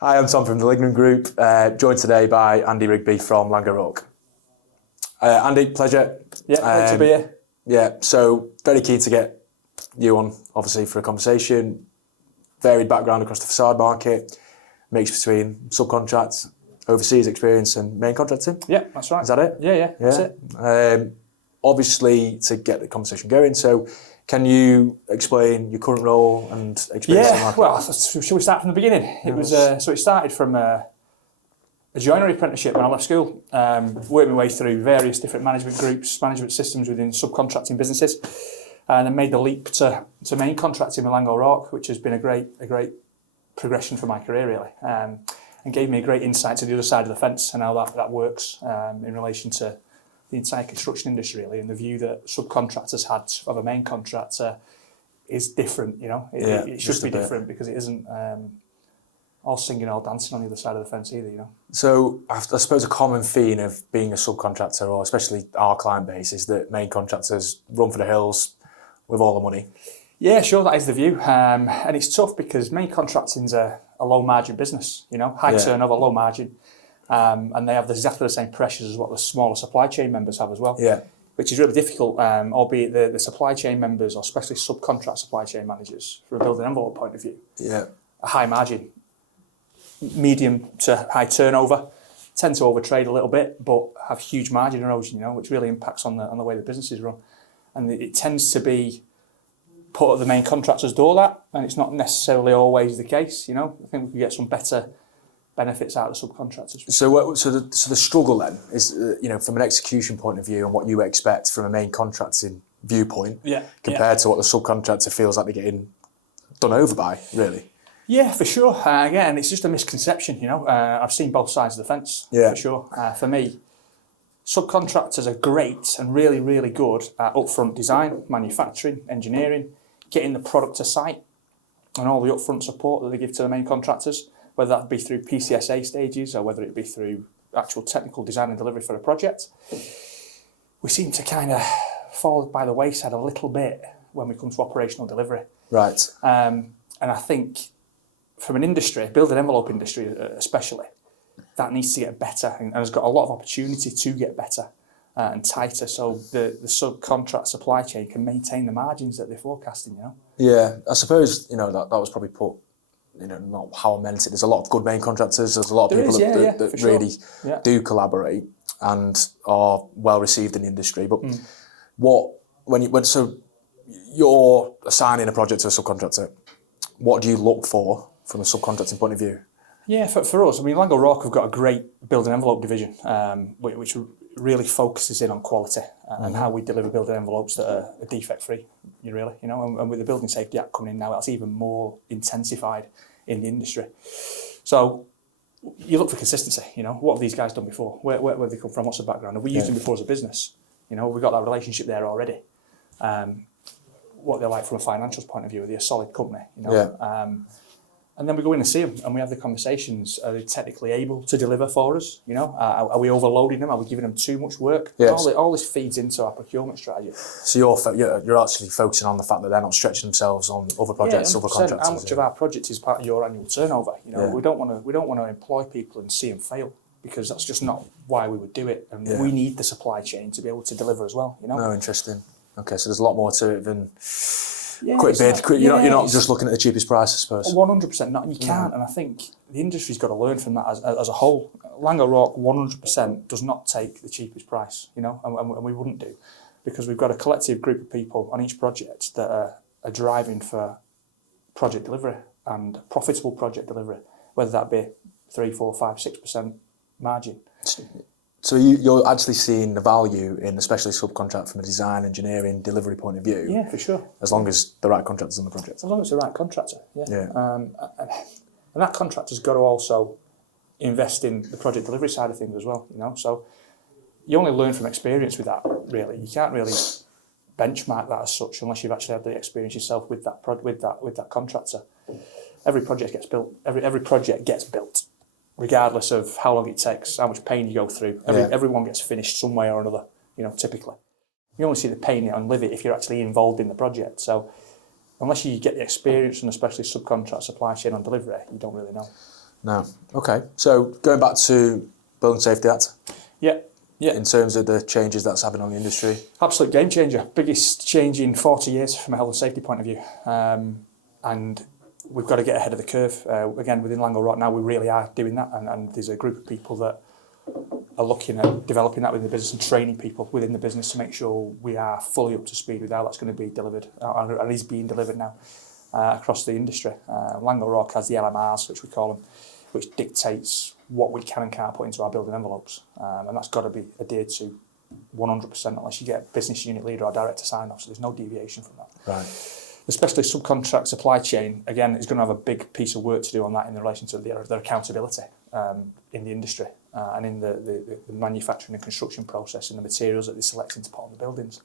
Hi, I'm Tom from the Lignum Group, joined today by Andy Rigby from Laing O'Rourke. Andy, pleasure. Yeah, great to be here. Yeah, so very keen to get you on, obviously, for a conversation. Varied background across the facade market, mix between subcontracts, overseas experience and main contracting. Yeah, that's right. Is that it? Yeah, that's it. Obviously, to get the conversation going, so can you explain your current role and experience in the market? Well, shall we start from the beginning? It started from a joinery apprenticeship when I left school. Worked my way through various different management groups, management systems within subcontracting businesses, and then made the leap to main contracting with Laing O'Rourke, which has been a great progression for my career really, and gave me a great insight to the other side of the fence and how that works in relation to the entire construction industry really, and the view that subcontractors had of a main contractor is different. It should be different because it isn't all singing, all dancing on the other side of the fence either. So I suppose a common theme of being a subcontractor, or especially our client base, is that main contractors run for the hills with all the money. Yeah, sure, that is the view, and it's tough because main contracting's a low margin business. High turnover, low margin. And they have exactly the same pressures as what the smaller supply chain members have as well. Yeah. Which is really difficult, albeit the supply chain members, or especially subcontract supply chain managers, from a building envelope point of view, a high margin, medium to high turnover, tend to overtrade a little bit, but have huge margin erosion, which really impacts on the way the business is run. And it tends to be put at the main contractor's door, that, and it's not necessarily always the case. I think we could get some better benefits out of subcontractors. So the struggle then is, from an execution point of view and what you expect from a main contracting viewpoint, compared to what the subcontractor feels like they're getting done over by, really. Yeah, for sure. Again, it's just a misconception. I've seen both sides of the fence. For sure. For me, subcontractors are great and really, really good at upfront design, manufacturing, engineering, getting the product to site, and all the upfront support that they give to the main contractors, whether that be through PCSA stages or whether it be through actual technical design and delivery for a project. We seem to kind of fall by the wayside a little bit when we come to operational delivery. Right. And I think from an industry, building envelope industry especially, that needs to get better and has got a lot of opportunity to get better and tighter, so the subcontract supply chain can maintain the margins that they're forecasting. Yeah, I suppose that was probably put. Not how I meant it. There's a lot of good main contractors. There's a lot of people that really do collaborate and are well received in the industry. But so you're assigning a project to a subcontractor, what do you look for from a subcontracting point of view? Yeah, for us, Laing O'Rourke have got a great building envelope division, which really focuses in on quality and how we deliver building envelopes that are defect-free, really. And with the Building Safety Act coming in now, that's even more intensified in the industry. So you look for consistency. What have these guys done before? Where have they come from? What's the background? Have we used them before as a business? We've got that relationship there already. What they're like from a financials point of view, are they a solid company? And then we go in and see them and we have the conversations. Are they technically able to deliver for us? Are we overloading them? Are we giving them too much work? Yes. All this feeds into our procurement strategy. So you're actually focusing on the fact that they're not stretching themselves on other projects, other contractors. How much of our project is part of your annual turnover? We don't want to employ people and see them fail, because that's just not why we would do it. And we need the supply chain to be able to deliver as well. No, interesting. Okay, so there's a lot more to it than quick bid. You're not just looking at the cheapest price, I suppose. 100% not, and you can't. And I think the industry's got to learn from that as a whole. Laing O'Rourke 100% does not take the cheapest price, and we wouldn't do, because we've got a collective group of people on each project that are driving for project delivery and profitable project delivery, whether that be 3, 4, 5, 6% margin. So you're actually seeing the value in especially subcontract from a design, engineering, delivery point of view? Yeah, for sure. As long as the right contractor's on the project? As long as the right contractor, And that contractor's got to also invest in the project delivery side of things as well, So you only learn from experience with that, really. You can't really benchmark that as such unless you've actually had the experience yourself with that contractor. Every project gets built. Every project gets built, regardless of how long it takes, how much pain you go through. Everyone gets finished some way or another, typically. You only see the pain and live it if you're actually involved in the project. So unless you get the experience from especially subcontract supply chain on delivery, you don't really know. No. Okay. So going back to Building Safety Act. Yeah. Yeah. In terms of the changes that's having on the industry. Absolute game changer. Biggest change in 40 years from a health and safety point of view. And we've got to get ahead of the curve. Again, within Laing O'Rourke now, we really are doing that. And there's a group of people that are looking at developing that within the business and training people within the business to make sure we are fully up to speed with how that's going to be delivered, and is being delivered now across the industry. Laing O'Rourke has the LMRs, which we call them, which dictates what we can and can't put into our building envelopes. And that's got to be adhered to 100% unless you get a business unit leader or director sign off, so there's no deviation from that. Right. Especially subcontract supply chain, again, is going to have a big piece of work to do on that in relation to their accountability in the industry and in the manufacturing and construction process and the materials that they're selecting to put on the buildings.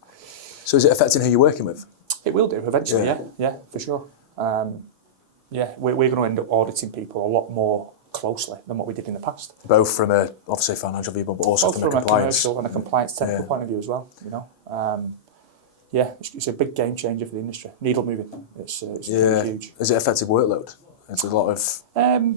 So is it affecting who you're working with? It will do eventually, yeah, for sure. We're going to end up auditing people a lot more closely than what we did in the past. Both from a obviously financial view, but also from a compliance. Commercial and a compliance technical point of view as well. You know, it's a big game changer for the industry. Needle moving, it's huge. Has it affected workload? It's a lot of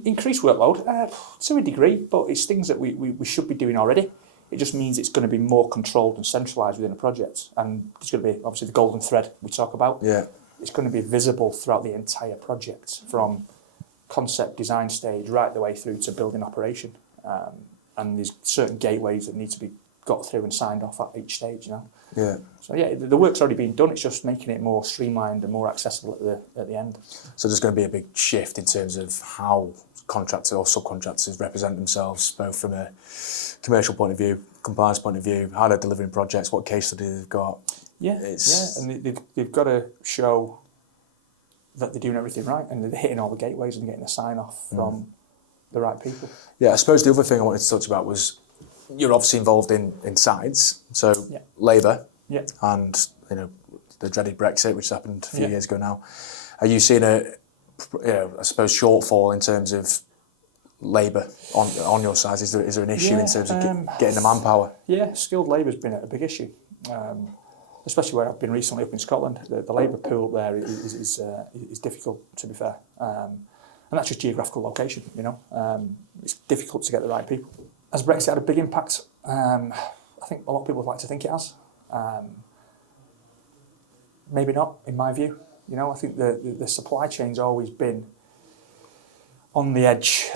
increased workload to a degree, but it's things that we should be doing already. It just means it's going to be more controlled and centralised within a project, and there's going to be obviously the golden thread we talk about. Yeah, it's going to be visible throughout the entire project from concept design stage right the way through to building operation, and there's certain gateways that need to be got through and signed off at each stage, you know. Yeah. So the work's already been done. It's just making it more streamlined and more accessible at the end. So there's going to be a big shift in terms of how contractors or subcontractors represent themselves, both from a commercial point of view, compliance point of view, how they're delivering projects, what case study they've got. And they've got to show that they're doing everything right and they're hitting all the gateways and getting the sign off from the right people. Yeah, I suppose the other thing I wanted to touch about was you're obviously involved in sites, so labour and the dreaded Brexit, which happened a few years ago now. Are you seeing I suppose shortfall in terms of labour on your side? Is there an issue in terms of getting the manpower? Yeah, skilled labour's been a big issue. Especially where I've been recently up in Scotland, the labour pool up there is difficult, to be fair, and that's just geographical location. You know, it's difficult to get the right people. Has Brexit had a big impact? I think a lot of people would like to think it has. Maybe not, in my view. You know, I think the supply chain's always been on the edge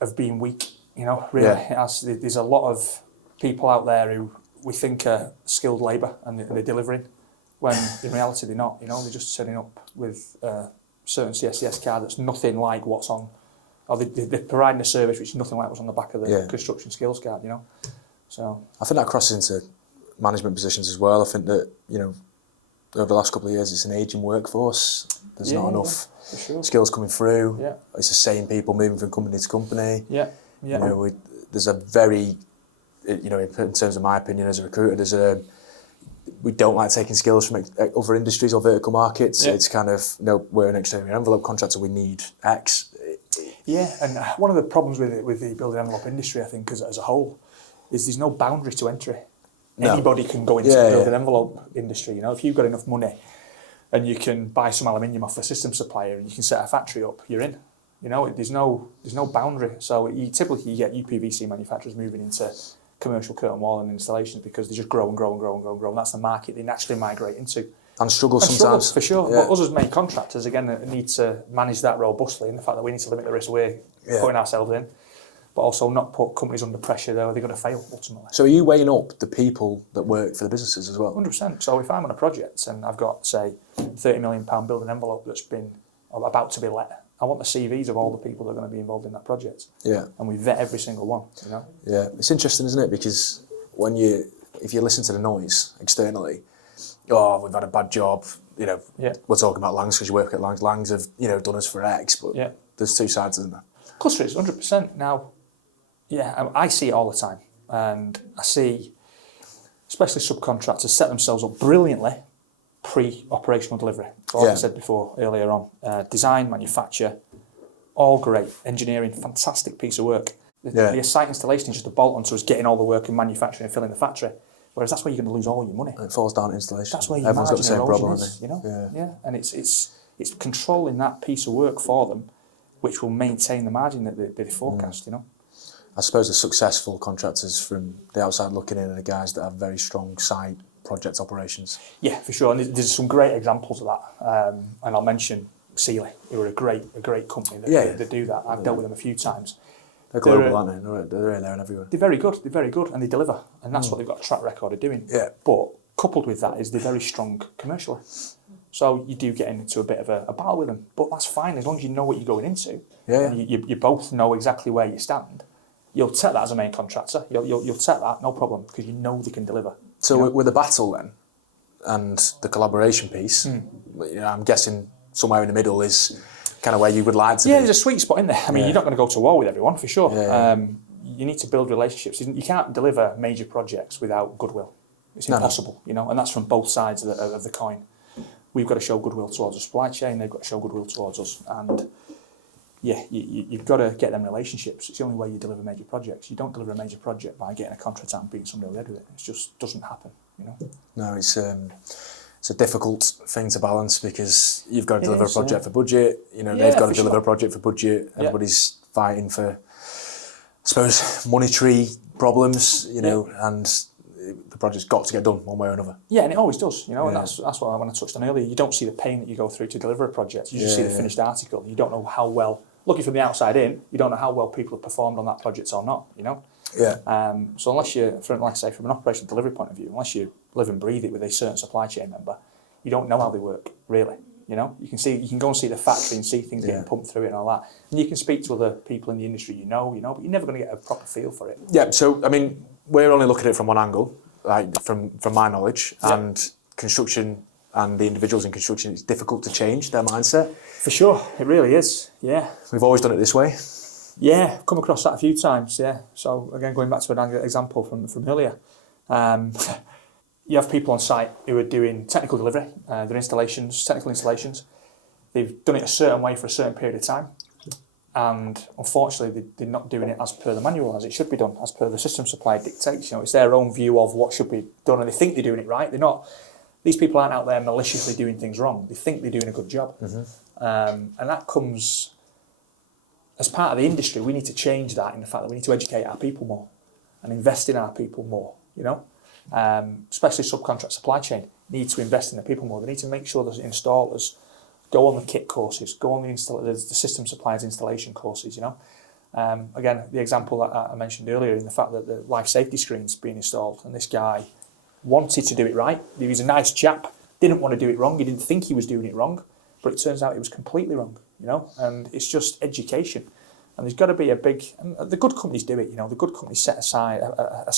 of being weak. You know, really, there's a lot of people out there who we think are skilled labour and they're delivering, when in reality they're not. You know, they're just turning up with a certain CSCS card that's nothing like what's on, or they're providing a service which is nothing like what's on the back of the construction skills card. You know, so I think that crosses into management positions as well. I think that over the last couple of years it's an ageing workforce. There's not enough skills coming through. Yeah. It's the same people moving from company to company. Yeah. You know, there's a very in terms of my opinion as a recruiter, we don't like taking skills from other industries or vertical markets. It's kind of, we're an exterior envelope contractor, we need X. Yeah, and one of the problems with the building envelope industry, I think, as a whole, is there's no boundary to entry. Anybody can go into the building envelope industry. You know, if you've got enough money and you can buy some aluminium off a system supplier and you can set a factory up, you're in. You know, there's no boundary. So typically you get UPVC manufacturers moving into commercial curtain wall and installations because they just grow and grow and grow and grow and grow, and that's the market they naturally migrate into. And struggle sometimes. For sure. Yeah. But us as main contractors, again, need to manage that robustly, and the fact that we need to limit the risk we're putting ourselves in, but also not put companies under pressure though they're going to fail ultimately. So are you weighing up the people that work for the businesses as well? 100%. So if I'm on a project and I've got, say, £30 million building envelope that's been about to be let, I want the CVs of all the people that are going to be involved in that project. Yeah. And we vet every single one, you know? Yeah. It's interesting, isn't it? Because if you listen to the noise externally, we've had a bad job, we're talking about Langs because you work at Langs. Langs have, done us for X, but there's two sides, isn't there? Of course there is, 100%. Now, I see it all the time. And I see, especially subcontractors, set themselves up brilliantly pre-operational delivery. So like I said earlier on, design, manufacture, all great. Engineering, fantastic piece of work. The site installation is just a bolt onto us getting all the work in manufacturing and filling the factory. Whereas that's where you're going to lose all your money. It falls down to installation. That's where your Everyone's got the same problem, is, you know? Yeah. And it's controlling that piece of work for them which will maintain the margin that they forecast, you know. I suppose the successful contractors from the outside looking in are the guys that have very strong site project operations. Yeah, for sure. And there's some great examples of that. And I'll mention Sealy, who are a great company that do that. I've dealt with them a few times. They're global, aren't they? They're in there and everywhere. They're very good, and they deliver. And that's what they've got a track record of doing. Yeah. But coupled with that is they're very strong commercially. So you do get into a bit of a battle with them. But that's fine, as long as you know what you're going into. Yeah. And you both know exactly where you stand. You'll take that as a main contractor. You'll take that, no problem, because you know they can deliver. So with the battle then, and the collaboration piece, I'm guessing somewhere in the middle is kind of where you would like to be. Yeah, there's a sweet spot in there. I mean, you're not going to go to war with everyone, for sure. Yeah. You need to build relationships. You can't deliver major projects without goodwill. It's impossible, you know, and that's from both sides of the coin. We've got to show goodwill towards the supply chain, they've got to show goodwill towards us. And yeah, you've got to get them relationships. It's the only way you deliver major projects. You don't deliver a major project by getting a contract out and beating somebody over the head with it. It just doesn't happen, you know. No, it's a difficult thing to balance because you've got to deliver a project for budget. You know, they've got to deliver a project for budget. Everybody's fighting for, I suppose, monetary problems. You know, and the project's got to get done one way or another. Yeah, and it always does. You know, and that's what I touched on earlier. You don't see the pain that you go through to deliver a project. You just see the finished article. You don't know how well. Looking from the outside in, you don't know how well people have performed on that project or not. You know. Yeah. So unless you're, like I say, from an operational delivery point of view, unless you live and breathe it with a certain supply chain member, you don't know how they work, really. You know, you can go and see the factory and see things getting pumped through it and all that. And you can speak to other people in the industry, you know, but you're never going to get a proper feel for it. Yeah. So I mean, we're only looking at it from one angle, like from my knowledge, and construction and the individuals in construction, it's difficult to change their mindset. For sure, it really is. Yeah. We've always done it this way. Yeah, come across that a few times, yeah. So again, going back to an example from earlier, you have people on site who are doing technical delivery, their technical installations. They've done it a certain way for a certain period of time, and unfortunately they're not doing it as per the manual, as it should be done, as per the system supply dictates. You know, it's their own view of what should be done, and they think they're doing it right. They're not. These people aren't out there maliciously doing things wrong. They think they're doing a good job, and that comes. As part of the industry, we need to change that in the fact that we need to educate our people more and invest in our people more, you know. Especially subcontract supply chain need to invest in the people more. They need to make sure that installers go on the kit courses, go on the system suppliers installation courses, you know. Again, the example that I mentioned earlier in the fact that the life safety screen's being installed and this guy wanted to do it right. He was a nice chap, didn't want to do it wrong. He didn't think he was doing it wrong, but it turns out it was completely wrong. You know, and it's just education, and there's got to be a big. And the good companies do it. You know, the good companies set aside a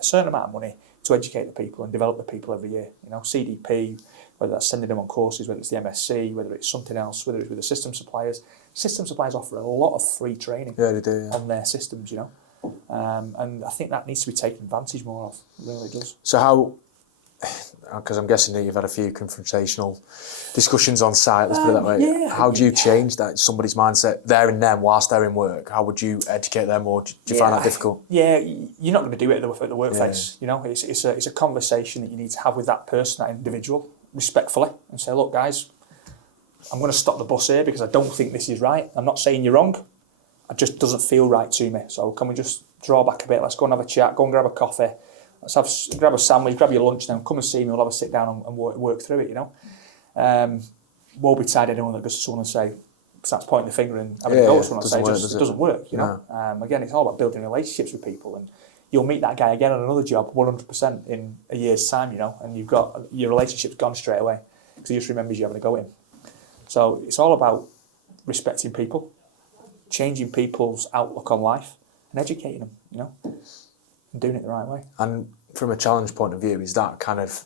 certain amount of money to educate the people and develop the people every year. You know, CDP, whether that's sending them on courses, whether it's the MSc, whether it's something else, whether it's with the system suppliers. System suppliers offer a lot of free training they do, on their systems. You know, and I think that needs to be taken advantage more of. It really does. So how? Because I'm guessing that you've had a few confrontational discussions on site, let's put it that way. Yeah, how do you change that somebody's mindset there and then whilst they're in work? How would you educate them, or do you find that difficult? Yeah, you're not going to do it at the workplace. You know, it's a conversation that you need to have with that person, that individual, respectfully, and say, look, guys, I'm going to stop the bus here because I don't think this is right. I'm not saying you're wrong. It just doesn't feel right to me. So can we just draw back a bit? Let's go and have a chat. Go and grab a coffee. Let's grab a sandwich, grab your lunch, then come and see me. We'll have a sit down and work through it, you know. Woe betide anyone that goes to someone and starts pointing the finger and having a go at someone and say, it doesn't work, you know. Again, it's all about building relationships with people, and you'll meet that guy again on another job 100% in a year's time, you know, and you've got your relationship's gone straight away because he just remembers you having a go in. So it's all about respecting people, changing people's outlook on life, and educating them, you know. And doing it the right way. And from a challenge point of view, is that kind of,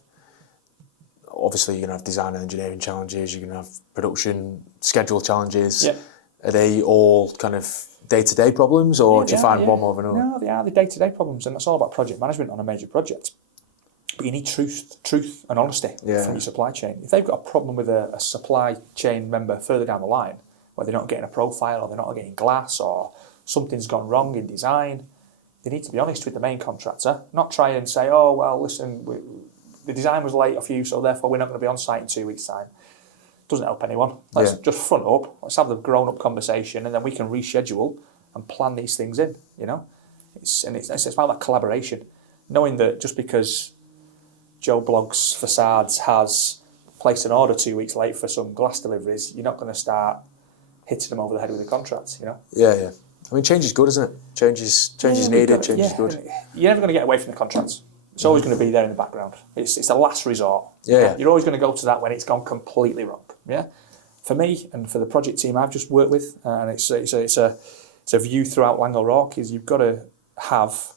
obviously you're going to have design and engineering challenges, you're going to have production schedule challenges. Yeah. Are they all kind of day-to-day problems, or do you find one more than another? No, they are the day-to-day problems, and that's all about project management on a major project. But you need truth and honesty from your supply chain. If they've got a problem with a supply chain member further down the line, where they're not getting a profile or they're not getting glass or something's gone wrong in design, they need to be honest with the main contractor, not try and say, oh, well, listen, the design was late off you, so therefore we're not going to be on site in 2 weeks' time. doesn't help anyone. Let's just front up, let's have the grown-up conversation, and then we can reschedule and plan these things in, you know. It's about that collaboration. Knowing that just because Joe Blogg's Facades has placed an order 2 weeks late for some glass deliveries, you're not going to start hitting them over the head with a contract, you know. Yeah. I mean, change is good, isn't it? Change is needed. Change is good. You're never going to get away from the contracts. It's always going to be there in the background. It's the last resort. Yeah. You're always going to go to that when it's gone completely wrong. Yeah. For me and for the project team I've just worked with, and it's a view throughout Laing O'Rourke, is you've got to have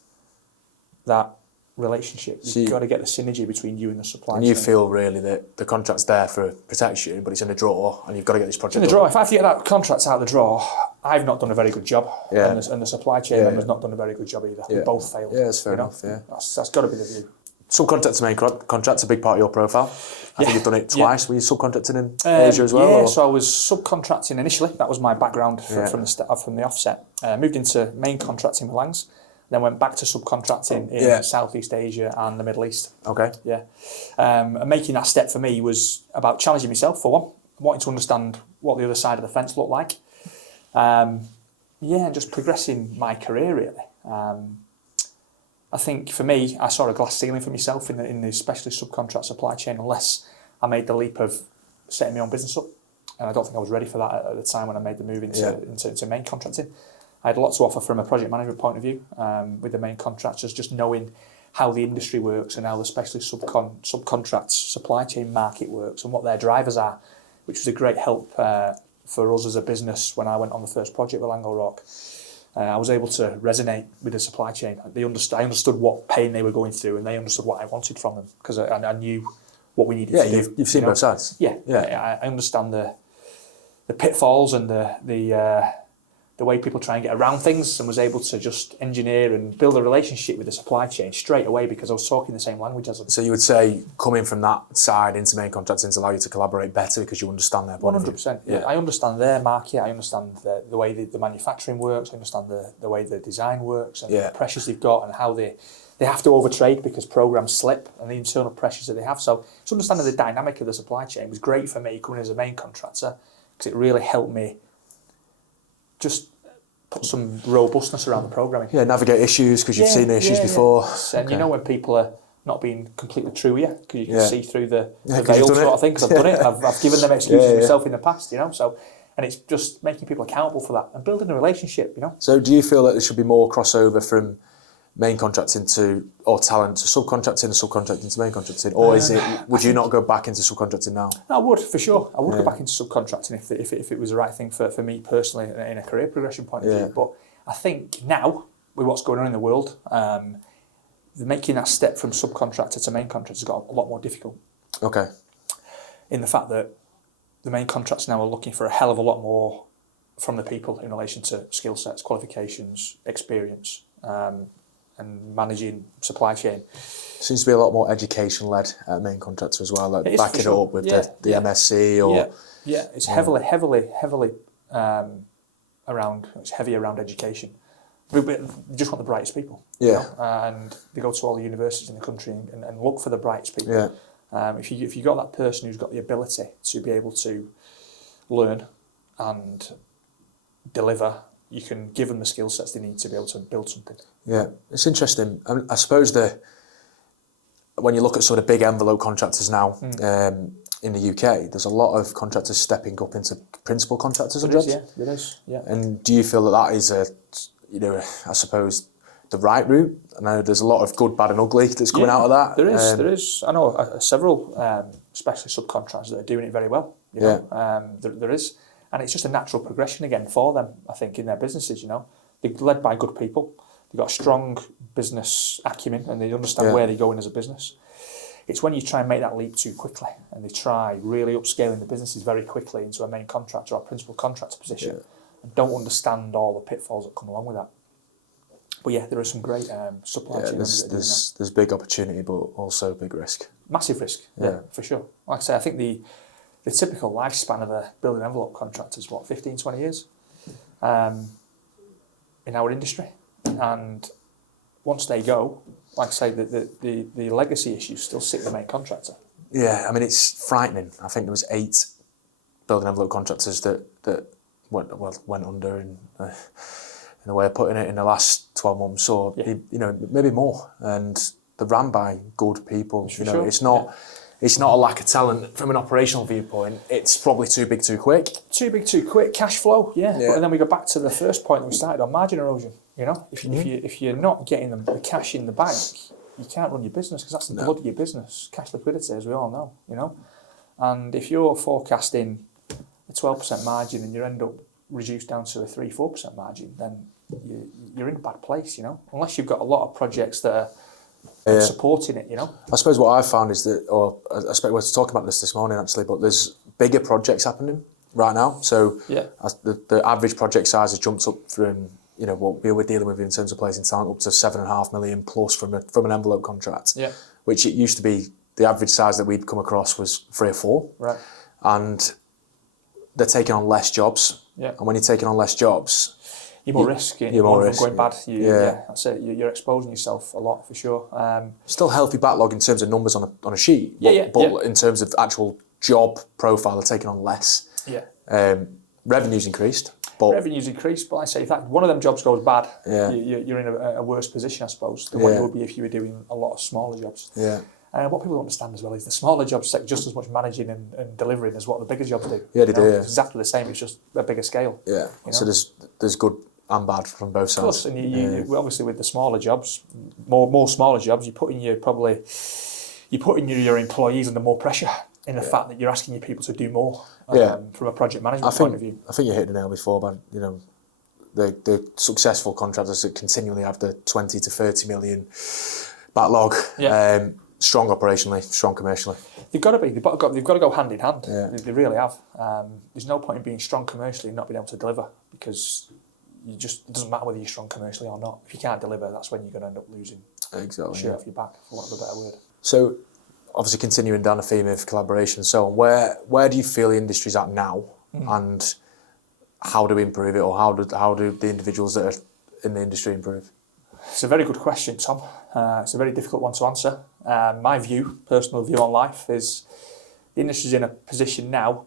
that relationship. You've got to get the synergy between you and the supplier. And you feel really that the contract's there for protection, but it's in a drawer, and you've got to get this project in the drawer. If I have to get that contract out of the drawer, I've not done a very good job, and the supply chain member's not done a very good job either. We both failed. Yeah, that's fair enough. Yeah, that's got to be the view. Subcontract to main contract's a big part of your profile. I think you've done it twice. Were you subcontracting in Asia as well? Yeah, so I was subcontracting initially. That was my background from the offset. Moved into main contracting with Langs, then went back to subcontracting in Southeast Asia and the Middle East. Okay. Yeah. And making that step for me was about challenging myself, for one, wanting to understand what the other side of the fence looked like. And just progressing my career, really. I think for me, I saw a glass ceiling for myself in the specialist subcontract supply chain unless I made the leap of setting my own business up. And I don't think I was ready for that at the time when I made the move into main contracting. I had a lot to offer from a project management point of view with the main contractors, just knowing how the industry works and how the specialist subcontract supply chain market works and what their drivers are, which was a great help for us as a business when I went on the first project with Laing O'Rourke. I was able to resonate with the supply chain. I understood what pain they were going through, and they understood what I wanted from them because I knew what we needed to do. You've seen both sides. I understand the pitfalls and the way people try and get around things, and was able to just engineer and build a relationship with the supply chain straight away because I was talking the same language as them. So you would say coming from that side into main contracting allow you to collaborate better because you understand their point of view? 100%. Yeah. I understand their market, I understand the way the manufacturing works, I understand the way the design works and the pressures they've got and how they have to overtrade because programs slip and the internal pressures that they have. So understanding the dynamic of the supply chain was great for me coming as a main contractor because it really helped me just put some robustness around the programming. Yeah, navigate issues because you've seen the issues before. And you know when people are not being completely true with you because you can see through the veil sort of thing because I've done it. I've given them excuses myself in the past, you know. So, and it's just making people accountable for that and building a relationship, you know. So do you feel that there should be more crossover from main contracting or talent to subcontracting and subcontracting to main contracting, or would you not go back into subcontracting now? I would, for sure. I would go back into subcontracting if it was the right thing for me personally in a career progression point of view. But I think now, with what's going on in the world, making that step from subcontractor to main contractor has got a lot more difficult. Okay. In the fact that the main contractors now are looking for a hell of a lot more from the people in relation to skill sets, qualifications, experience, and managing supply chain. Seems to be a lot more education-led at main contractor as well, like backing it up with the MSc or... Yeah, it's heavily around education. They just want the brightest people. You know? And they go to all the universities in the country and look for the brightest people. Yeah. If you got that person who's got the ability to be able to learn and deliver, you can give them the skill sets they need to be able to build something. Yeah, it's interesting. I suppose when you look at sort of big envelope contractors now in the UK, there's a lot of contractors stepping up into principal contractors and jobs. There is. And do you feel that is I suppose, the right route? I know there's a lot of good, bad and ugly that's coming out of that. There is. I know several specialist subcontractors that are doing it very well. You know? There is. And it's just a natural progression again for them, I think, in their businesses, you know. They're led by good people. They've got a strong business acumen and they understand where they're going as a business. It's when you try and make that leap too quickly and they try really upscaling the businesses very quickly into a main contractor or principal contractor position and don't understand all the pitfalls that come along with that. But yeah, there are some great supply chain. There's big opportunity, but also big risk. Massive risk, for sure. Like I say, I think the typical lifespan of a building envelope contractor is 15, 20 years in our industry. And once they go, like I say, the legacy issues still sit with the main contractor. Yeah, I mean, it's frightening. I think there was 8 building envelope contractors that went under in a way of putting it in the last 12 months, or maybe more, and they're ran by good people. Sure. It's not. It's not a lack of talent from an operational viewpoint. It's probably too big, too quick. Too big, too quick. Cash flow, yeah. And then we go back to the first point that we started on, margin erosion. If you're not getting the cash in the bank, you can't run your business, because that's the blood of your business. Cash liquidity, as we all know. And if you're forecasting a 12% margin and you end up reduced down to a 3-4% margin, then you're in a bad place. Unless you've got a lot of projects that are supporting it, I suppose what I've found is that, or I suppose we were talking about this morning actually, but there's bigger projects happening right now. So the average project size has jumped up from what we were dealing with in terms of placing talent up to 7.5 million plus from an envelope contract. Yeah. Which it used to be the average size that we'd come across was 3 or 4. Right. And they're taking on less jobs. Yeah. And when you're taking on less jobs, you're more risky. You're more risky. Going bad. That's it. You're exposing yourself a lot, for sure. Still healthy backlog in terms of numbers on a sheet. But in terms of actual job profile, they're taking on less. Yeah. Revenue's increased. But like I say, if one of them jobs goes bad, you're in a worse position, I suppose, than what you would be if you were doing a lot of smaller jobs. Yeah. What people don't understand as well is the smaller jobs take just as much managing and delivering as what the bigger jobs do. Yeah, they do. It's exactly the same. It's just a bigger scale. Yeah. So there's good and bad from both sides. Plus, and you obviously with the smaller jobs, more smaller jobs, you're putting your employees under more pressure in the fact that you're asking your people to do more from a project management point of view. I think you hit the nail before, but the successful contractors that continually have the 20 to 30 million backlog. Yeah. Strong operationally, strong commercially. They've got to be. They've got to go hand in hand. Yeah. They really have. There's no point in being strong commercially and not being able to deliver, because it doesn't matter whether you're strong commercially or not. If you can't deliver, that's when you're going to end up losing the shirt off your back, for want of a better word. So, obviously, continuing down the theme of collaboration and so on, where do you feel the industry's at now, and how do we improve it, or how do the individuals that are in the industry improve? It's a very good question, Tom. It's a very difficult one to answer. My personal view on life, is the industry's in a position now,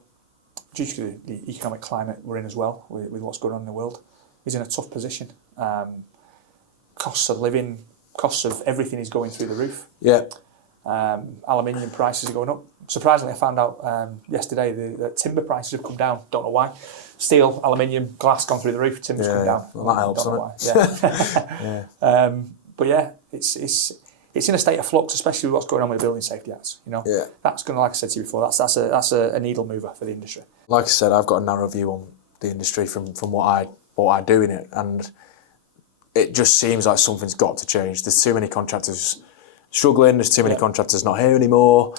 due to the economic climate we're in as well, with what's going on in the world, is in a tough position. Costs of living, costs of everything is going through the roof. Yeah. Aluminium prices are going up. Surprisingly, I found out yesterday that timber prices have come down. Don't know why. Steel, aluminium, glass gone through the roof. Timber's come down. Well, that helps, doesn't it? Yeah. But yeah, it's in a state of flux, especially with what's going on with the Building Safety Acts. That's going to, like I said to you before, that's a needle mover for the industry. Like I said, I've got a narrow view on the industry from what I do in it, and it just seems like something's got to change. There's too many contractors struggling. There's too many contractors not here anymore.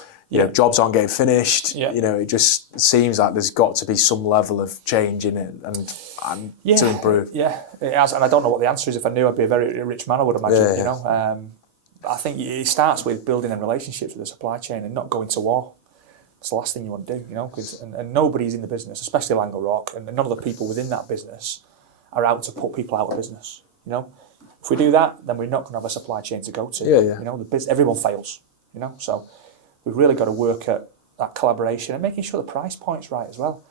Jobs aren't getting finished. Yeah. It just seems like there's got to be some level of change in it and to improve. Yeah, it has, and I don't know what the answer is. If I knew, I'd be a very rich man, I would imagine. I think it starts with building in relationships with the supply chain and not going to war. It's the last thing you want to do, and nobody's in the business, especially Laing O'Rourke, and none of the people within that business are out to put people out of business. If we do that, then we're not going to have a supply chain to go to. Yeah. Everyone fails. So we've really got to work at that collaboration and making sure the price point's right as well.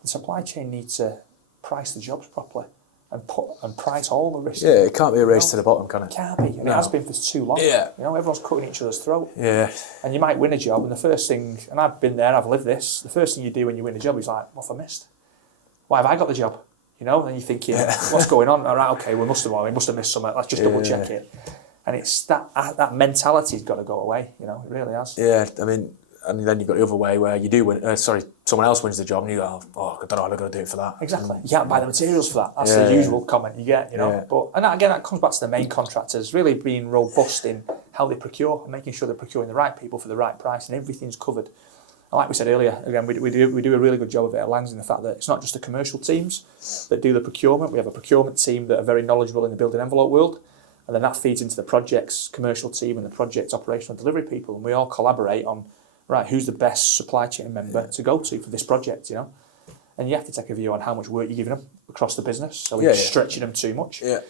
The supply chain needs to price the jobs properly and price all the risks. Yeah, it can't be a race to the bottom, can it? It can't be, and it has been for too long. Yeah. Everyone's cutting each other's throat. Yeah. And you might win a job, and the first thing, and I've been there, I've lived this, the first thing you do when you win a job is like, what have I missed? Why have I got the job? And you're thinking, what's going on? All right, okay, we must have missed something. Let's just double check it. And it's that mentality's got to go away. It really has. Yeah, I mean, and then you've got the other way where you do win. Someone else wins the job, and you go, I don't know how they're going to do it for that. Exactly. You can't buy the materials for that. That's the usual comment you get. But again, that comes back to the main contractors really being robust in how they procure and making sure they're procuring the right people for the right price, and everything's covered. And like we said earlier, again, we do a really good job of it at Langs in the fact that it's not just the commercial teams that do the procurement. We have a procurement team that are very knowledgeable in the building envelope world, and then that feeds into the project's commercial team and the project's operational delivery people, and we all collaborate on, right, who's the best supply chain member to go to for this project, And you have to take a view on how much work you're giving them across the business. So we're stretching them too much. Yeah.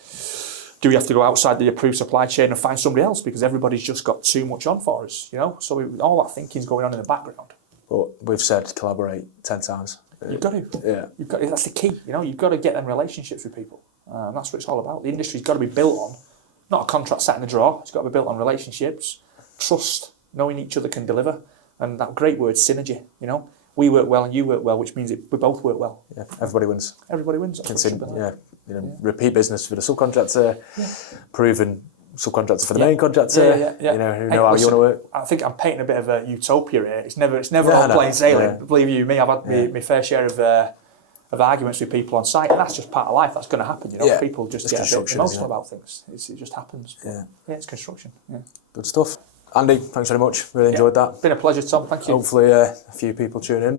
Do we have to go outside the approved supply chain and find somebody else because everybody's just got too much on for us, So all that thinking's going on in the background. But we've said collaborate 10 times. You've got to. Yeah. That's the key. You've got to get them relationships with people. And that's what it's all about. The industry's got to be built on, not a contract sat in the drawer. It's got to be built on relationships, trust, knowing each other can deliver, and that great word synergy. We work well and you work well, which means we both work well. Yeah, everybody wins. Everybody wins. Repeat business for the subcontractor, proven subcontractor for the main contractor. Who know how you want to work. I think I'm painting a bit of a utopia here. It's never all plain sailing. Yeah. Believe you me, I've had my fair share of arguments with people on site, and that's just part of life. That's going to happen. People just get a bit emotional about things. It just happens. Yeah, it's construction. Yeah, good stuff. Andy, thanks very much. Really enjoyed that. Been a pleasure, Tom. Thank you. Hopefully, a few people tune in.